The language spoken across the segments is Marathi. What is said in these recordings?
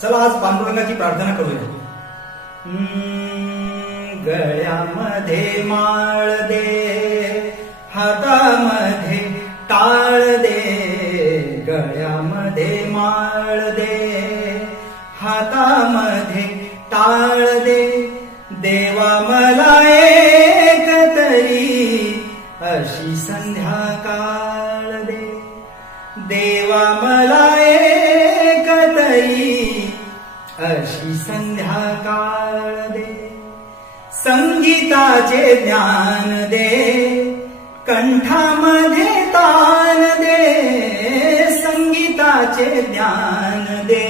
चला आज पांडुरंगाची प्रार्थना करूया. गळ्यामध्ये माळ दे, हातामध्ये टाळ दे. गळ्यामध्ये माळ दे, हातामध्ये टाळ दे. देवा मला एक तरी अशी संध्याकाळ दे. देवा मला एक तरी अशी संध्याकाळ दे. संगीताचे ज्ञान दे, कंठामध्ये तान दे. संगीताचे ज्ञान दे,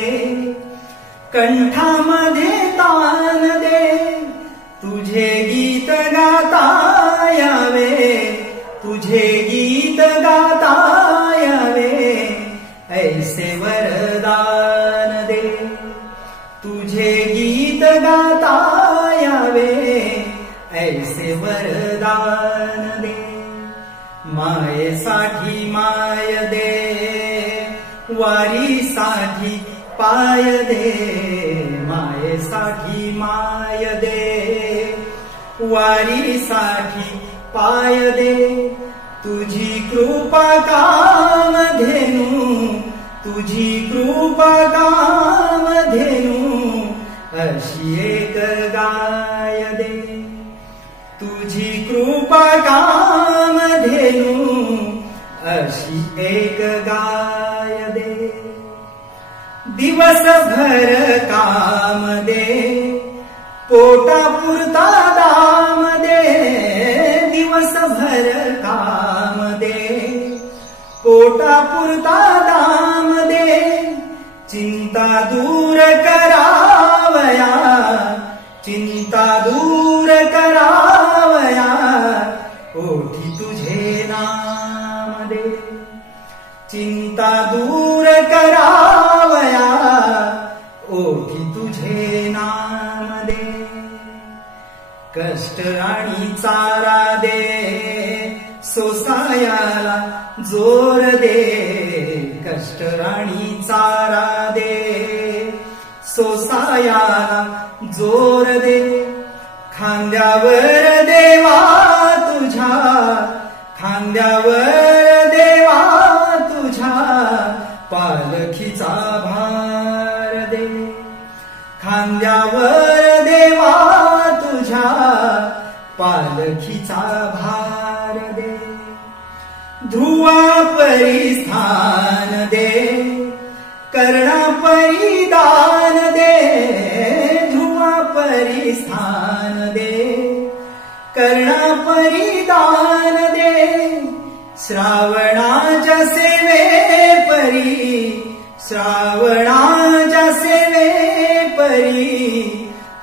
कंठामध्ये तान दे. तुझे गीत गाता यावे, तुझे गीत गाता यावे ऐसे वरदान दे. तुझे गीत गाता यावे ऐसे वरदान दे. मायेसाठी माय दे, वारीसाठी पाय दे. मायेसाठी माय दे, वारीसाठी पाय दे. तुझी कृपा कामधेनु, तुझी कृपा कामधेनु अशी एक गाय दे. तुझी कृपा कामधेनु अशी एक गाय दे. दिवसभर काम दे, पोटापुरता दाम दे. दिवसभर काम दे, पोटापुरता दाम दे. चिंता दूर करावया, चिंता दूर करावया ओठी तुझे नाम दे. चिंता दूर करावया ओठी तुझे नाम दे. कष्ट आणि चारा दे, सोसायाला जोर दे. कष्ट आणि चारा दे, सोसायाला जोर दे. खांद्यावर देवा तुझ्या, खांद्यावर देवा तुझ्या पालखीचा भार दे. खांद्यावर देवा तुझ्या पालखीचा भार दे. ध्रुवा परिस्थान दे, कर्णा परिदान दे. ध्रुवा परिस्थान दे, कर्णा परिदान दे. श्रावणाच्या सेवे परी, श्रावणाच्या सेवे परी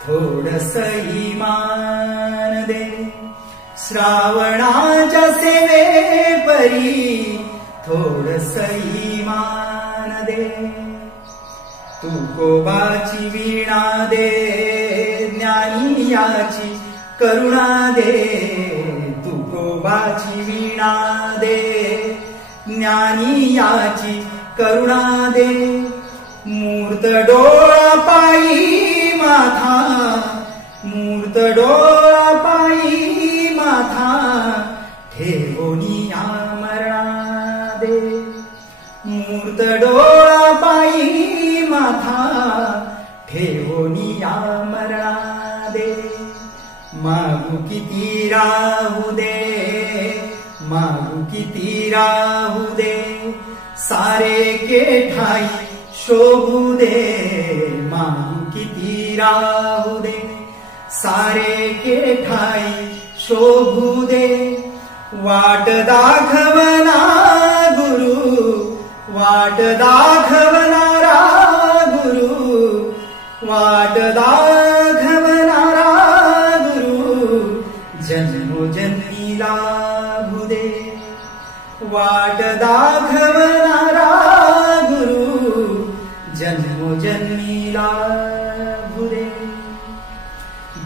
थोडस ईमान दे. श्रावणाच्या सेवे परी थोडस ईमान दे. तुकोबाची वीणा दे, ज्ञानी याची करुणा दे. तुकोबाची वीणा दे, ज्ञानी याची करुणा दे. मूर्त डोळा पायी माथा, मूर्त डोळा पायी माथा ठेवोनी मरणा दे. मूर्त डोळा पायी माथा ठेवोनी मरणा दे. मागू किती राहू दे, मागू किती राहू दे. सारे केठाई शोभू दे. मागू किती राहू दे, सारे केठाई शोभू दे. वाट दाखवना गुरु, वाट दाखवणारा गुरु. वाट दाखवणारा गुरु जन्मोजन्मी लाभू दे. वाट दाखवणारा गुरु जन्मोजन्मी लाभू दे.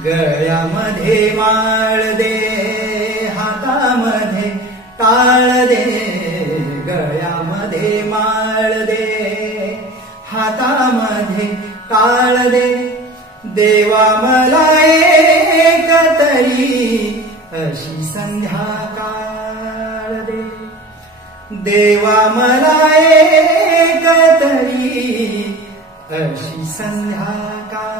गळ्यामध्ये माळ दे, हातामध्ये टाळ दे. गळ्यामध्ये माळ दे, हातामध्ये टाळ दे. देवा मला एक तरी अशी संध्याकाळ दे. देवा मला एक तरी अशी संध्याकाळ